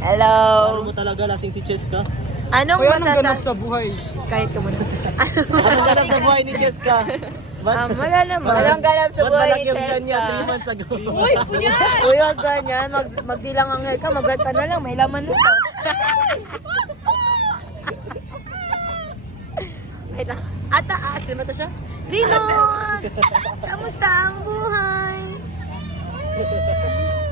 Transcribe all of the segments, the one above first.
Hello. Ano mo talaga lasing si Cheska? Anong Anong ganap sa buhay? Kahit ka muna. Anong ganap sa buhay ni Cheska? Wala naman. Anong ganap sa buhay ni Ba't malaki ang niya Cheska? 3 months ago? Uy, huwag ganyan. Magdilang ang hair ka. Maglat ka na lang. May laman nito. Ay lang. Ataas. Di ba ito siya? Linot! Kamusta ang buhay?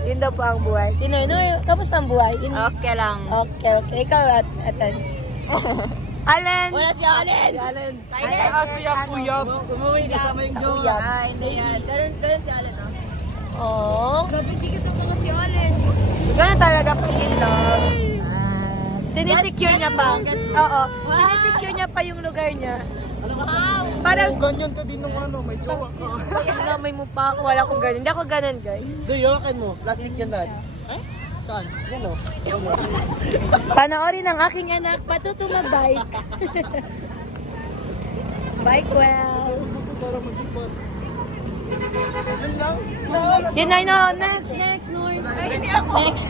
Yun daw po ang buhay. Si Noy, kamusta ang buhay? Okay lang. Okay. Ikaw, Atan. Allen! Wala si Allen! Si Allen. Siya kuya. Umuwi kasama yung Jowa. Uyab. Hindi yan. Ganun si Allen, ah. Oo. Grabe, di kita pa si Allen. Gano'n talaga po in love. Sinisecure niya pa. Oo. Sinisecure niya pa yung lugar niya. Wow! Parang, Ganyan ka din ng may jowa ka. may mo pa ako. Wala akong ganun. Hindi ako ganun, guys. Doy, hawakan mo. Plastic yan lahat. Saan? Yan o. Panoorin ang aking anak. Patuto mag-bike. Bike well. Yun na, no. Next, Lord. Next.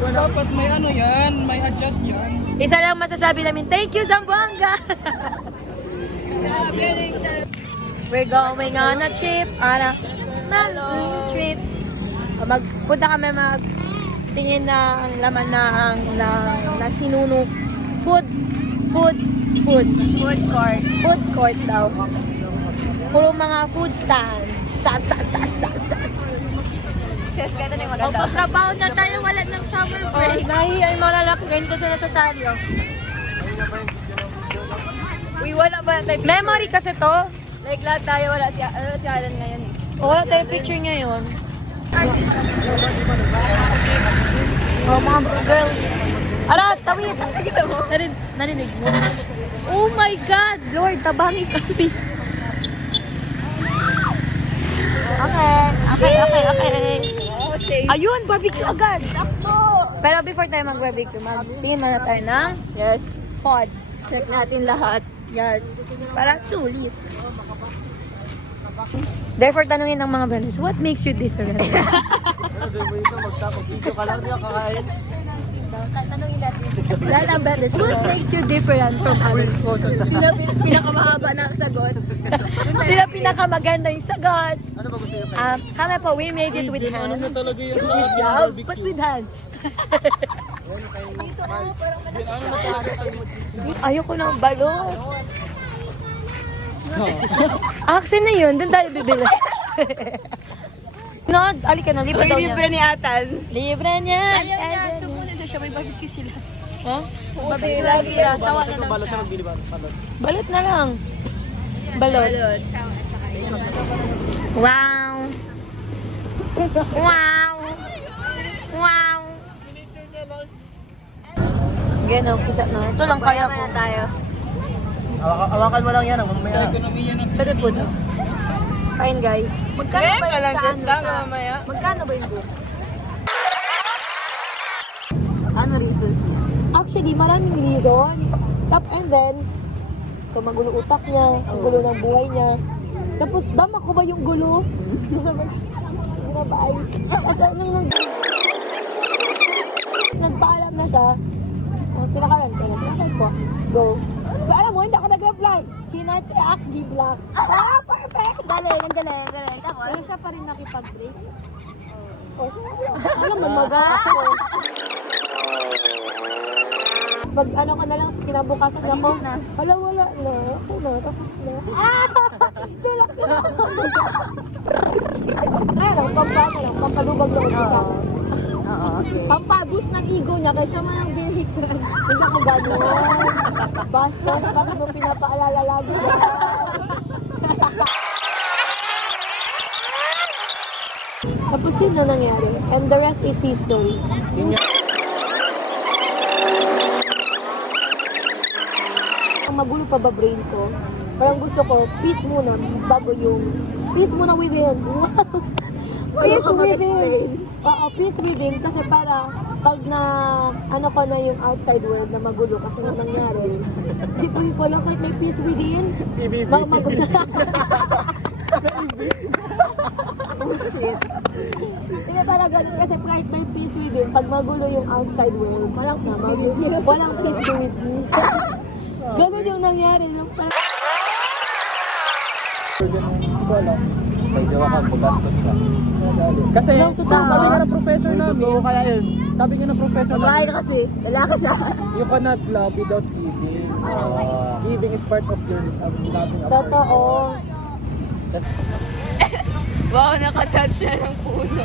Dapat may ano yan, may adjust yan. Isa lang masasabi namin, thank you, Zamboanga! We're going on a trip, trip. Magpunta kami magtingin na ang laman ng sinuno. Food Food court daw. Puro mga food stand. Cheska, ito na yung maganda. Pagtrabaho na tayo, wala ng summer break. Nahihiya yung mga lalaki, ganyan kasi nasasali. Uy, wala ba tayo? Memory kasi to. Like, lahat tayo, wala si Allen ngayon eh. Wala tayo picture ngayon. Oh, mga girls. Ara, tawid. Narinig mo. Oh my God, Lord, tabangi kami. Okay. Ayun, barbecue agad. Pero before tayo mag-barbecue, magtingin muna tayo ng food. Check natin lahat. Yes. Para sulit. Therefore, tanungin ng mga vendors, what makes you different? Doy mo ito, magtapag-video ka lang niya kakain. Tanungin natin. Lahat ng vendors, what makes you different from others? Sila pinakamahaba na sagot. Sila pinakamaganda yung sagot. Ano ba gusto niyo Kami po, we made it with Ano na hands. talaga yan sa With love, but with hands. Ayoko ng balot. Action na yun, doon tayo bibili. No, alika na, libre daw niya. Libre ni Atan. Libre niya. Ayaw niya, sumunod siya, may barbecue sila. Ha? Barbecue lang sila, sawa na daw balot siya. siya magbili ba? Balot. Balot na lang. Balot. Wow. Wow. Wow. Gano'n, kita na. Ito lang kaya ko. Hawakan mo lang yan. Mamaya. Ekonomiya ng Pwede po na. Kain guys. Magkano ba yung mamaya. Magkano ba yung book? Ano reasons? Actually, maraming reason. And then, so magulo utak niya, ang gulo ng buhay niya. Tapos, dama ko ba yung gulo? Bye. Kasi nung nagpaalam na siya, pinakalan ko na. Sinakay ko, go. So, alam mo, hindi ako nag-reply. Hinartiak, give-block. Perfect! Galing. Tapos, Pero siya pa rin nakipag-break. O, siya alam mo, mag-ako. Pag ano ka na lang, kinabukasan ako. Wala na. Ako na, tapos na. Tulak. Ayun, pampalubag lang ako. Pampaboost ng ego niya, kaya siya man ang binigyan. Hindi ako gano'n. Basta, bakit mo pinapaalala lagi? Tapos yun na nangyari. And the rest is history. Ang magulo pa ba brain ko? Parang gusto ko, peace muna, bago yung peace muna within. Peace within. Oo, peace within. Kasi para pag na, ano ka na yung outside world na magulo kasi na nangyari. Hindi po yung pala kahit may peace within. Magulo. Oh shit. Hindi parang ganun kasi kahit may peace within, pag magulo yung outside world, walang peace within. Walang peace within. Ganun yung nangyari. No? Parang, May jowa ka, bugastos ka. Kasi, Walang totoo. sabi nga ng professor namin, Totoo kaya yun. sabi nga ng professor babae namin, na kasi, lalaki siya. you cannot love without giving. Giving is part of your loving a Totoo. person. Wow, nakatouch siya ng puno.